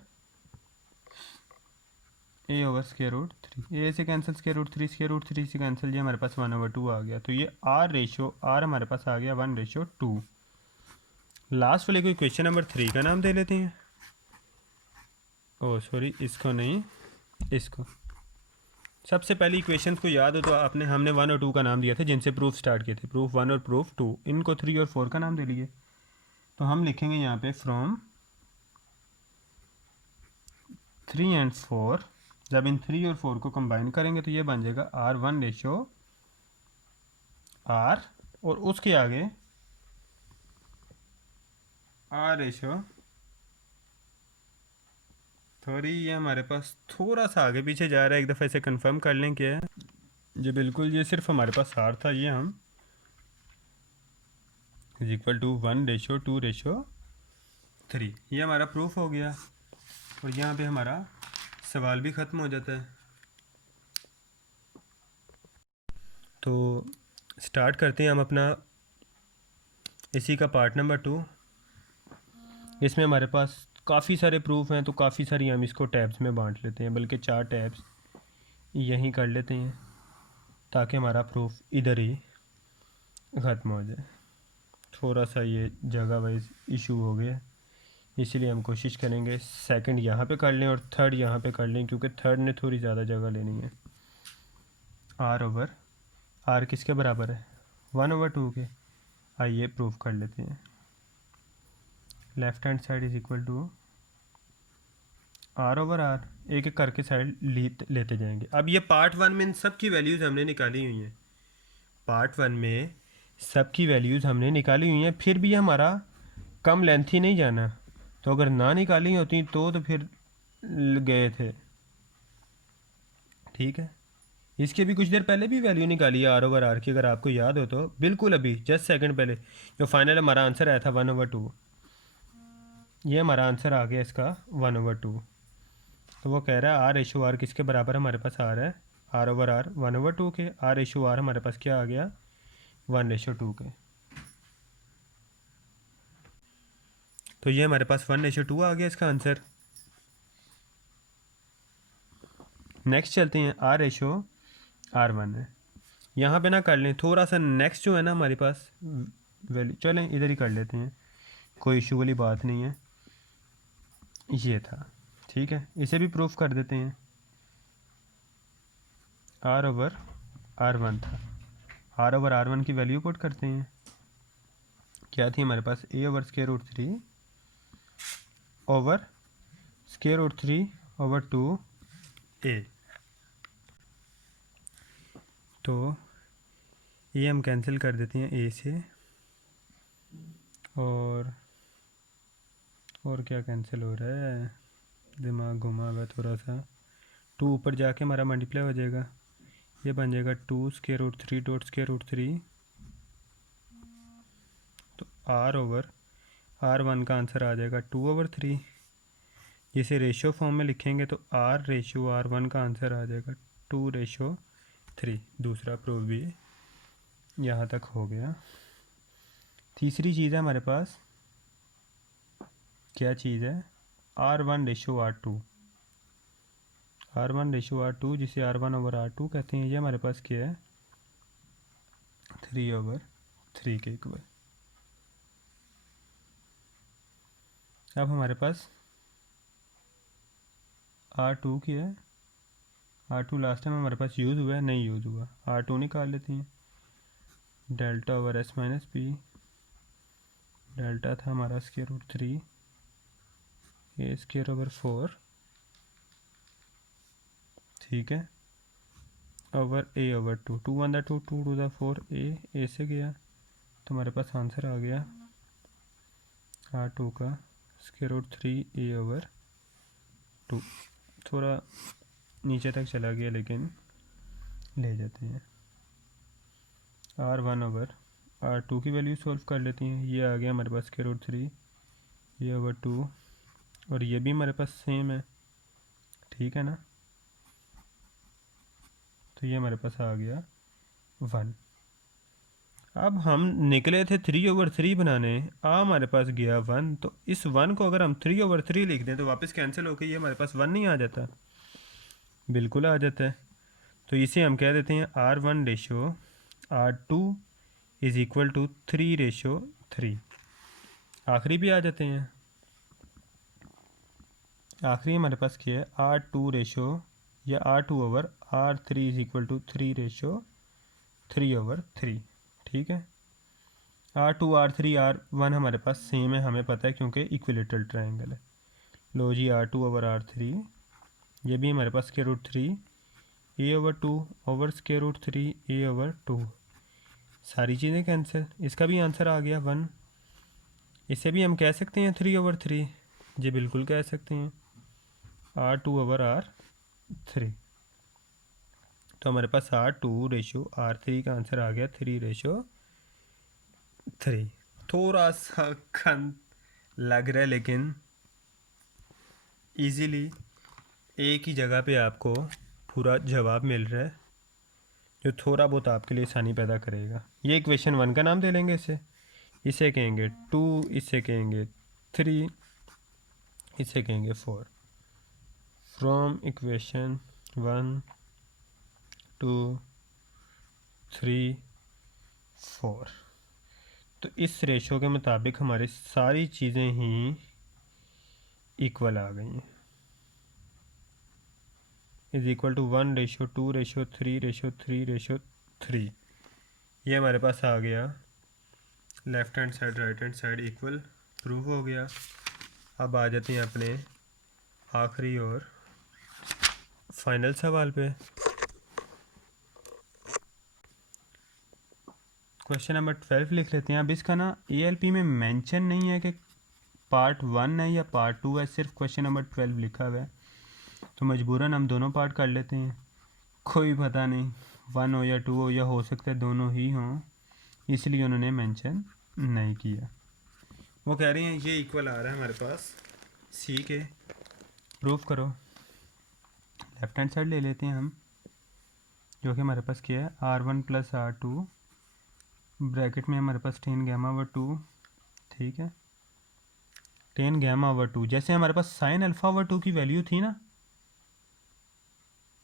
ए ओवर स्क्वायर रूट 3। ए से कैंसिल स्क्वायर रूट 3 से कैंसिल, ये हमारे पास 1 ओवर 2 आ गया। तो ये आर रेशो आर हमारे पास आ गया 1 रेशो 2। लास्ट वाले को क्वेश्चन नंबर 3 का नाम दे लेते हैं। ओह सॉरी, इसको नहीं, इसको सबसे पहले इक्वेशंस को याद हो तो आपने हमने 1 और 2 का नाम दिया था जिनसे प्रूफ स्टार्ट किए थे, प्रूफ 1 और प्रूफ 2। इनको 3 और 4 का नाम दे लिए। तो हम लिखेंगे यहाँ पे फ्रॉम 3 एंड 4। जब इन 3 और 4 को कंबाइन करेंगे तो ये बन जाएगा आर 1 रेशो आर, और उसके आगे आर रेशो थोड़ी, ये हमारे पास थोड़ा सा आगे पीछे जा रहा है, एक दफ़ा इसे कंफर्म कर लें क्या है जी, बिल्कुल ये सिर्फ हमारे पास आर था, ये हम is equal to 1 ratio 2 ratio 3, ये हमारा प्रूफ हो गया। और यहाँ पे हमारा सवाल भी ख़त्म हो जाता है। तो स्टार्ट करते हैं हम अपना इसी का पार्ट नंबर 2। इसमें हमारे पास काफ़ी सारे प्रूफ हैं, तो काफ़ी सारी हम इसको टैब्स में बांट लेते हैं, बल्कि 4 टैब्स यहीं कर लेते हैं ताकि हमारा प्रूफ इधर ही ख़त्म हो जाए। थोड़ा सा ये जगह वाइज इशू हो गया, इसीलिए हम कोशिश करेंगे सेकंड यहाँ पे कर लें और थर्ड यहाँ पे कर लें, क्योंकि थर्ड ने थोड़ी ज़्यादा जगह लेनी है। आर ओवर आर किसके बराबर है, 1 ओवर 2 के। आइए प्रूफ कर लेते हैं। Left hand side is equal to R over R, एक एक करके साइड लेते जाएंगे। अब ये पार्ट 1 में इन सब की वैल्यूज़ हमने निकाली हुई हैं, पार्ट 1 में सब की वैल्यूज़ हमने निकाली हुई हैं, फिर भी हमारा कम लेंथ ही नहीं जाना। तो अगर ना निकाली होती तो फिर गए थे, ठीक है। इसके भी कुछ देर पहले भी वैल्यू निकाली है आर ओवर आर की, अगर आपको याद हो तो, बिल्कुल अभी जस्ट सेकंड पहले जो फाइनल हमारा आंसर आया था 1 ओवर 2, ये हमारा आंसर आ गया इसका 1 ओवर 2। तो वो कह रहा है आर रेशो आर किसके बराबर हमारे पास आ रहा है, आर ओवर आर 1 ओवर 2 के। आर रेशो आर हमारे पास क्या आ गया, 1 रेशो 2 के। तो ये हमारे पास 1:2 आ गया इसका आंसर। नेक्स्ट चलते हैं, R/R1 है। यहाँ पे ना कर लें थोड़ा सा, नेक्स्ट जो है ना हमारे पास वैल्यू, चलें इधर ही कर लेते हैं, कोई इशू वाली बात नहीं है। ये था, ठीक है, इसे भी प्रूफ कर देते हैं। R/R1 था, R/R1 की वैल्यू पुट करते हैं। क्या थी हमारे पास, A/√3 ओवर √3/2A। तो ये हम कैंसिल कर देते हैं A से, और क्या कैंसिल हो रहा है, दिमाग घुमा हुआ थोड़ा सा। 2 ऊपर जाके हमारा मल्टीप्लाई हो जाएगा, ये बन जाएगा 2√3 तो R/R1 का आंसर आ जाएगा 2/3। जिसे रेशियो फॉर्म में लिखेंगे तो R/R1 का आंसर आ जाएगा 2/3। दूसरा प्रूफ भी यहाँ तक हो गया। तीसरी चीज़ है हमारे पास, क्या चीज़ है, R1/R2। R1/R2 जिसे R1/R2 कहते हैं, ये हमारे पास क्या है, 3/3 के इक्वल। अब हमारे पास R2 की है, R2 लास्ट टाइम हमारे पास यूज़ हुआ है, नहीं यूज़ हुआ, R2 निकाल लेते हैं। Δ/S-P, डेल्टा था हमारा √3 A²/4, ठीक है, ओवर A/2, 2 × 2 × 4 A से गया, तो हमारे पास आंसर आ गया R2 का √3 A/2। थोड़ा नीचे तक चला गया लेकिन ले जाते हैं। R1/R2 की वैल्यू सॉल्व कर लेते हैं। ये आ गया हमारे पास √3 A/2, और ये भी हमारे पास सेम है, ठीक है ना। तो ये हमारे पास आ गया 1। अब हम निकले थे 3/3 बनाने, हमारे पास गया 1, तो इस 1 को अगर हम 3/3 लिख दें तो वापस कैंसिल होकर ये हमारे पास 1 नहीं आ जाता, बिल्कुल आ जाता है। तो इसे हम कह देते हैं R1/R2 इज़ इक्वल टू 3/3। आखिरी भी आ जाते हैं, आखिरी हमारे पास क्या है, R2/R3 इज़ इक्वल टू 3/3/3, ठीक है। R2 R3 R1 हमारे पास सेम है, हमें पता है क्योंकि इक्विलेटरल ट्रायंगल है। लो जी, R2/R3, ये भी हमारे पास √3 A/2 ओवर √3 A/2, सारी चीज़ें कैंसिल, इसका भी आंसर आ गया 1। इसे भी हम कह सकते हैं 3/3, जी बिल्कुल कह सकते हैं, R2/R3। तो हमारे पास R2/R3 का आंसर आ गया 3/3। थोड़ा सा खंड लग रहा है लेकिन इजीली एक ही जगह पे आपको पूरा जवाब मिल रहा है, जो थोड़ा बहुत आपके लिए आसानी पैदा करेगा। ये इक्वेशन 1 का नाम दे लेंगे, इसे कहेंगे 2, इसे कहेंगे 3, इसे कहेंगे 4। From equation 1 2 3 4। तो इस रेशो के मुताबिक हमारी सारी चीज़ें ही इक्वल आ गई हैं, इज़ इक्वल टू 1/2/3/3/3। ये हमारे पास आ गया, left hand side right hand side equal prove हो गया। अब आ जाते हैं अपने आखिरी और फाइनल सवाल पे। क्वेश्चन नंबर 12 लिख लेते हैं। अब इसका ना ALP में मेंशन नहीं है कि पार्ट 1 है या पार्ट 2 है, सिर्फ क्वेश्चन नंबर 12 लिखा हुआ है, तो मजबूरन हम दोनों पार्ट कर लेते हैं। कोई पता नहीं 1 हो या 2 हो, या हो सकता है दोनों ही हों, इसलिए उन्होंने मेंशन नहीं किया। वो कह रही हैं ये इक्वल आ रहा है हमारे पास C के, प्रूफ करो। लेफ्ट हैंड साइड ले लेते हैं हम, जो कि हमारे पास क्या है, R1 + R2 ब्रैकेट में हमारे पास tan γ/2, ठीक है, टेन गैमा ओवर टू, जैसे हमारे पास साइन अल्फ़ा ओवर टू की वैल्यू थी ना,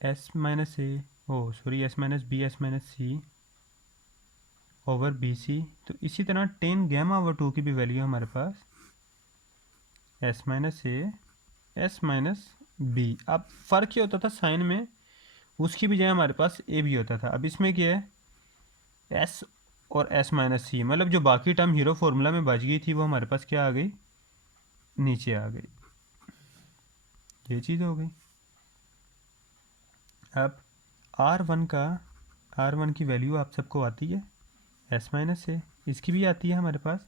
s minus a, oh sorry s minus b s minus C over b c, तो इसी तरह टेन गैमा ओवर टू की भी वैल्यू हमारे पास s minus A S minus b. अब फ़र्क क्या होता था साइन में, उसकी बजाय हमारे पास ए भी होता था। अब इसमें क्या है, एस और एस माइनस सी, मतलब जो बाकी टर्म हीरो फार्मूला में बच गई थी वो हमारे पास क्या आ गई, नीचे आ गई, ये चीज़ हो गई। अब आर वन की वैल्यू आप सबको आती है एस माइनस ए, इसकी भी आती है हमारे पास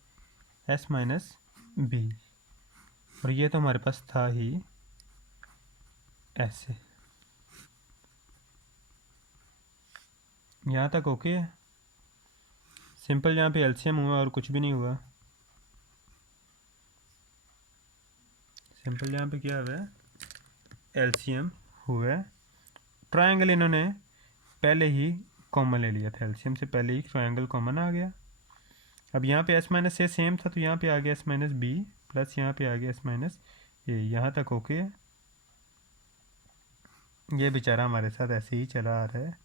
एस माइनस बी, और ये तो हमारे पास था ही ऐसे। यहाँ तक ओके है, सिंपल, यहाँ पे एलसीएम हुआ और कुछ भी नहीं हुआ। सिंपल यहाँ पे क्या हुआ है, एलसीएम हुआ है। ट्रायंगल इन्होंने पहले ही कॉमन ले लिया था, एलसीएम से पहले ही ट्रायंगल कॉमन आ गया। अब यहाँ पे एस माइनस ए सेम था, तो यहाँ पे आ गया एस माइनस बी प्लस यहाँ पे आ गया एस माइनस ए, यहाँ तक ओके है। ये बेचारा हमारे साथ ऐसे ही चला आ रहा है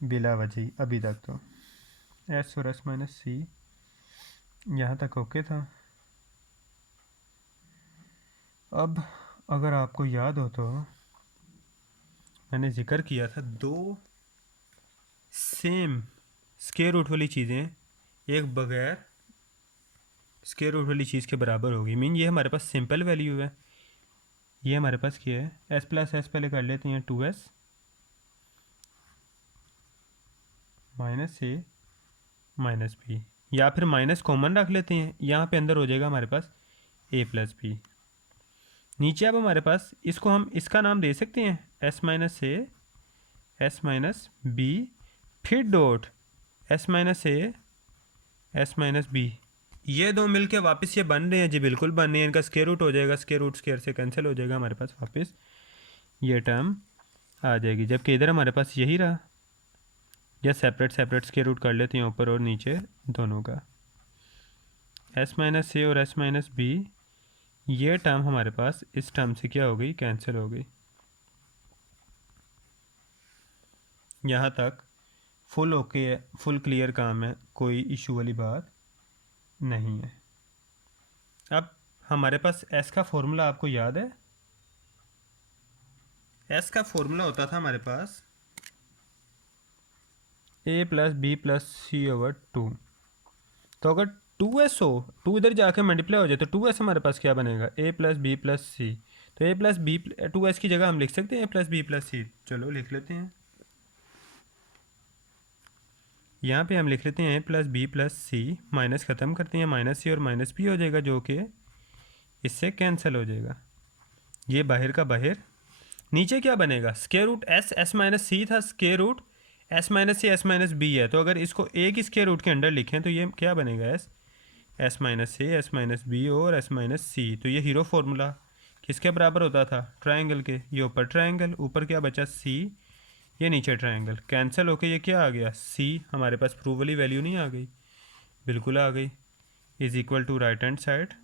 बिला वजह अभी तक, तो एस और एस माइनस सी यहाँ तक ओके था। अब अगर आपको याद हो तो मैंने जिक्र किया था दो सेम स्क्वायर रूट वाली चीज़ें एक बगैर स्क्वायर रूट वाली चीज़ के बराबर होगी, मीन ये हमारे पास सिंपल वैल्यू है। ये हमारे पास क्या है, एस प्लस एस पहले कर लेते हैं, two S minus A minus B, या फिर माइनस कॉमन रख लेते हैं, यहाँ पे अंदर हो जाएगा हमारे पास ए प्लस बी। नीचे अब हमारे पास इसको हम इसका नाम दे सकते हैं s minus A S minus b, फिर dot s minus A S minus B, ये दो मिलके वापस ये बन रहे हैं जी, बिल्कुल बन रहे हैं, इनका स्क्वायर रूट हो जाएगा, स्क्वायर रूट स्क्वायर से कैंसिल हो जाएगा, हमारे पास वापस ये टर्म आ जाएगी, जबकि इधर हमारे पास यही रहा। या सेपरेट सेपरेट स्क्वायर रूट कर लेते हैं ऊपर और नीचे दोनों का, एस माइनस ए और एस माइनस बी, ये टर्म हमारे पास इस टर्म से क्या हो गई, कैंसिल हो गई। यहाँ तक फुल ओके है, फुल क्लियर काम है, कोई इशू वाली बात नहीं है। अब हमारे पास एस का फॉर्मूला आपको याद है, एस का फॉर्मूला होता था हमारे पास a plus b plus c over two. तो अगर टू एस हो, टू इधर जाके मल्टीप्लाई हो जाए तो टू एस हमारे पास क्या बनेगा, ए प्लस बी प्लस सी। तो ए प्लस बी, टू एस की जगह हम लिख सकते हैं ए प्लस बी प्लस सी, चलो लिख लेते हैं। यहाँ पे हम लिख लेते हैं ए प्लस बी प्लस सी, माइनस ख़त्म करते हैं, माइनस सी और माइनस बी हो जाएगा, जो कि इससे कैंसिल हो जाएगा, ये बाहर का बाहर। नीचे क्या बनेगा, square root s S minus c था, square root s minus c s minus b है, तो अगर इसको एक ही स्क्वायर रूट के अंडर लिखें तो ये क्या बनेगा, s S minus A S minus b और एस माइनस सी। तो ये हीरो फार्मूला किसके बराबर होता था, ट्रायंगल के, ये ऊपर ट्रायंगल, ऊपर क्या बचा सी, ये नीचे ट्रायंगल, कैंसिल होके ये क्या आ गया, सी हमारे पास प्रूव वाली वैल्यू नहीं आ गई, बिल्कुल आ गई, is equal to right hand side,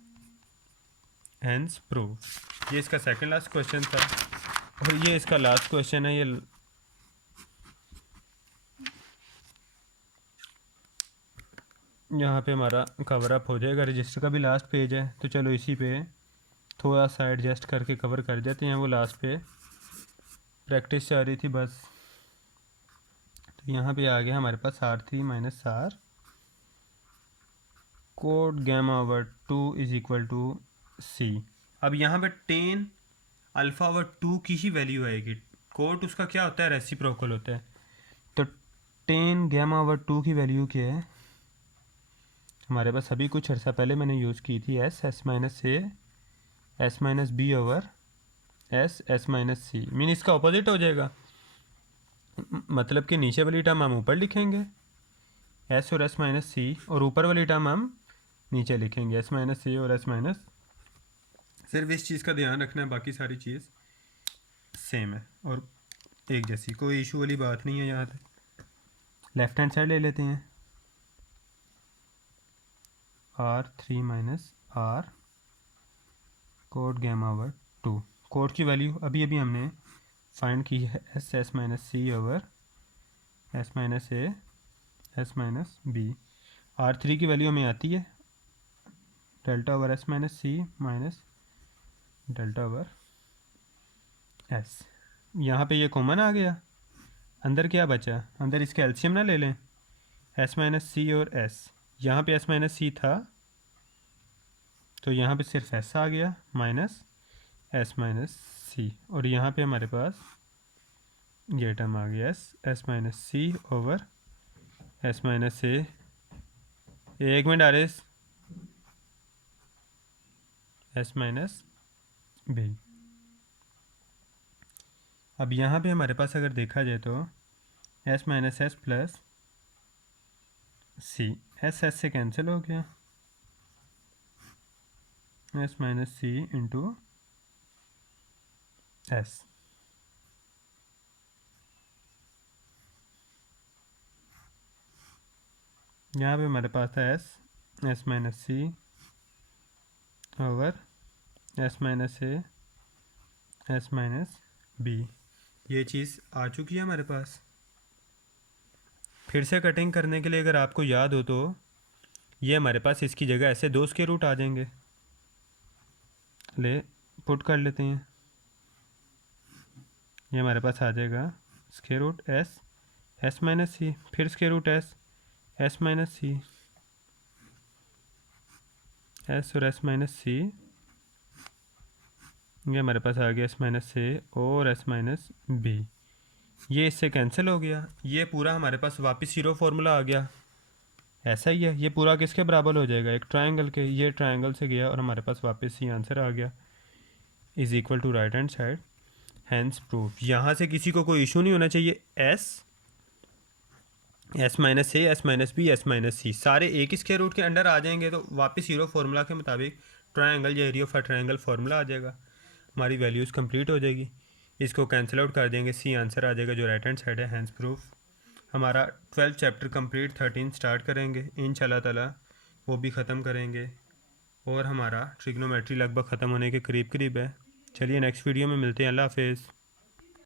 hence prove. ये इसका सेकंड लास्ट क्वेश्चन था, और ये इसका लास्ट क्वेश्चन है। ये यहाँ पे हमारा कवर अप हो जाएगा, रजिस्टर का भी लास्ट पेज है, तो चलो इसी पे थोड़ा सा एडजस्ट करके कवर कर देते हैं, वो लास्ट पे प्रैक्टिस चाह रही थी बस। तो यहाँ पे आ गया हमारे पास r three minus r cot gamma over two is equal to c. अब यहाँ पे टेन अल्फ़ा ओवर टू की ही वैल्यू आएगी, कोट उसका क्या होता है, रेसिप्रोकल होता है, तो टेन गैमा ओवर टू की वैल्यू क्या है हमारे पास, अभी कुछ अर्सा पहले मैंने यूज़ की थी S S minus A S minus B over S S minus C, mean इसका ऑपोजिट हो जाएगा, मतलब कि नीचे वाली टर्म हम ऊपर लिखेंगे एस और एस माइनस सी, और ऊपर वाली टर्म हम नीचे लिखेंगे एस माइनस सी और एस माइनस। सिर्फ इस चीज़ का ध्यान रखना है, बाकी सारी चीज़ सेम है और एक जैसी, कोई इशू वाली बात नहीं है। यहाँ तक लेफ्ट हैंड साइड ले लेते हैं, R three minus R cot gamma over 2। Cot की वैल्यू अभी अभी हमने फाइंड की है S minus C over S minus A S minus B. R3 की वैल्यू हमें आती है delta over S minus C minus delta over S. यहाँ पे ये कॉमन आ गया, अंदर क्या बचा, अंदर इसके एलसीएम ना ले लें, एस माइनस सी और एस। यहाँ पे एस माइनस सी था तो यहाँ पे सिर्फ एस आ गया माइनस एस माइनस सी, और यहाँ पे हमारे पास ये टर्म आ गया एस माइनस सी ओवर एस माइनस ए। एक मिनट आ रहे एस माइनस बी। अब यहाँ पे हमारे पास अगर देखा जाए तो S minus S plus C, S S से कैंसिल हो गया, S minus C into S. यहाँ पे हमारे पास था S minus C over S minus A S minus B. ये चीज़ आ चुकी है हमारे पास। फिर से कटिंग करने के लिए अगर आपको याद हो तो ये हमारे पास इसकी जगह ऐसे दो स्क्वायर रूट आ जाएंगे, ले पुट कर लेते हैं। ये हमारे पास आ जाएगा square root s S minus c, फिर square root s minus c, s और एस माइनस सी। ये हमारे पास आ गया एस माइनस ए और एस माइनस बी। ये इससे कैंसिल हो गया, ये पूरा हमारे पास वापस जीरो फार्मूला आ गया। ऐसा ही है, ये पूरा किसके बराबर हो जाएगा, एक ट्रायंगल के। ये ट्रायंगल से गया और हमारे पास वापस ही आंसर आ गया, is equal to right hand side, hence proof. यहाँ से किसी को कोई इशू नहीं होना चाहिए। S minus A S minus b s minus c सारे एक ही स्क्वायर रूट के अंडर आ जाएंगे, तो वापस जीरो फार्मूला के मुताबिक ट्रायंगल या area of a triangle formula आ जाएगा, हमारी वैल्यूज़ कंप्लीट हो जाएगी। इसको कैंसिल आउट कर देंगे, सी आंसर आ जाएगा जो राइट हैंड साइड है, हैंस प्रूफ। हमारा 12 चैप्टर कंप्लीट, 13 स्टार्ट करेंगे इंशाल्लाह ताला, वो भी ख़त्म करेंगे, और हमारा ट्रिग्नोमेट्री लगभग ख़त्म होने के करीब करीब है। चलिए नेक्स्ट वीडियो में मिलते हैं, अल्लाह हाफिज़।